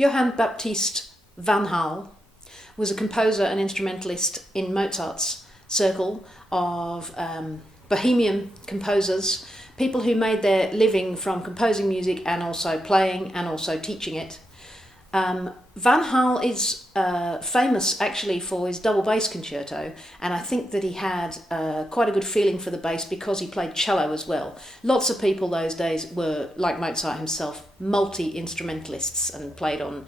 Johann Baptiste Vanhal was a composer and instrumentalist in Mozart's circle of bohemian composers, people who made their living from composing music and also playing and also teaching it. Vanhal is famous actually for his double bass concerto, and I think that he had quite a good feeling for the bass because he played cello as well. Lots of people those days were, like Mozart himself, multi-instrumentalists and played on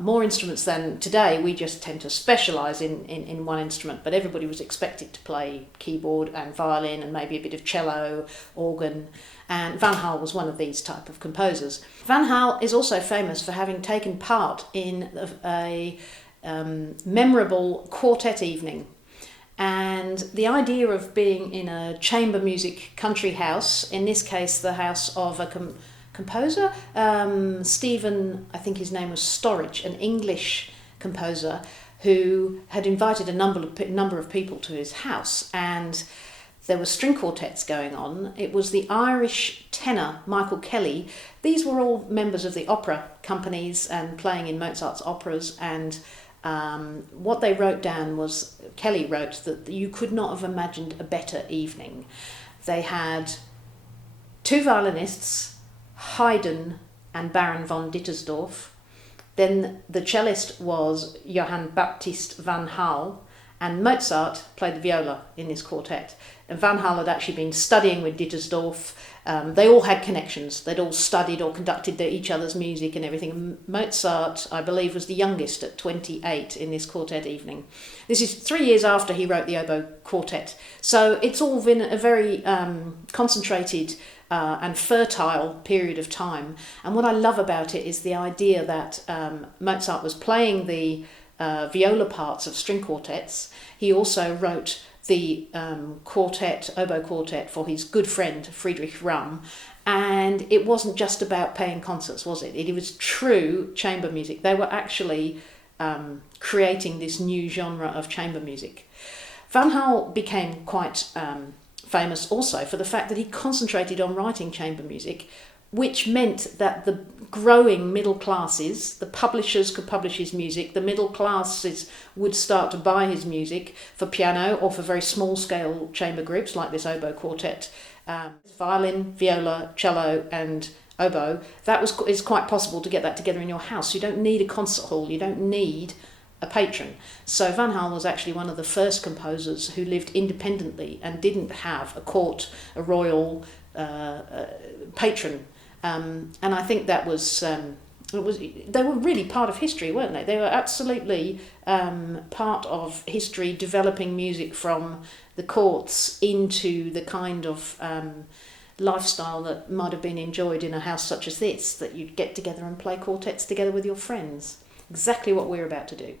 more instruments than today. We just tend to specialise in one instrument, but everybody was expected to play keyboard and violin and maybe a bit of cello, organ, and Vanhal was one of these type of composers. Vanhal is also famous for having taken part in a memorable quartet evening. And the idea of being in a chamber music country house, in this case the house of a composer, Stephen, I think his name was Storridge, an English composer who had invited a number of people to his house, and there were string quartets going on. It was the Irish tenor Michael Kelly. These were all members of the opera companies and playing in Mozart's operas, and what they wrote down was, Kelly wrote that you could not have imagined a better evening. They had two violinists, Haydn and Baron von Dittersdorf. Then the cellist was Johann Baptiste Vanhal, and Mozart played the viola in this quartet. And Vanhal had actually been studying with Dittersdorf. They all had connections. They'd all studied or conducted each other's music and everything. Mozart, I believe, was the youngest at 28 in this quartet evening. This is 3 years after he wrote the Oboe Quartet. So it's all been a very concentrated and fertile period of time. And what I love about it is the idea that Mozart was playing the viola parts of string quartets. He also wrote the Oboe Quartet for his good friend Friedrich Ramm, and it wasn't just about paying concerts, was it? It was true chamber music. They were actually creating this new genre of chamber music. Vanhal became quite famous also for the fact that he concentrated on writing chamber music, which meant that the growing middle classes, the publishers could publish his music, the middle classes would start to buy his music for piano or for very small scale chamber groups like this Oboe Quartet. Violin, viola, cello and oboe, is quite possible to get that together in your house. You don't need a concert hall, you don't need a patron. So Vanhal was actually one of the first composers who lived independently and didn't have a court, a royal patron. And I think that was, they were really part of history, weren't they? They were absolutely part of history, developing music from the courts into the kind of lifestyle that might have been enjoyed in a house such as this, that you'd get together and play quartets together with your friends. Exactly what we're about to do.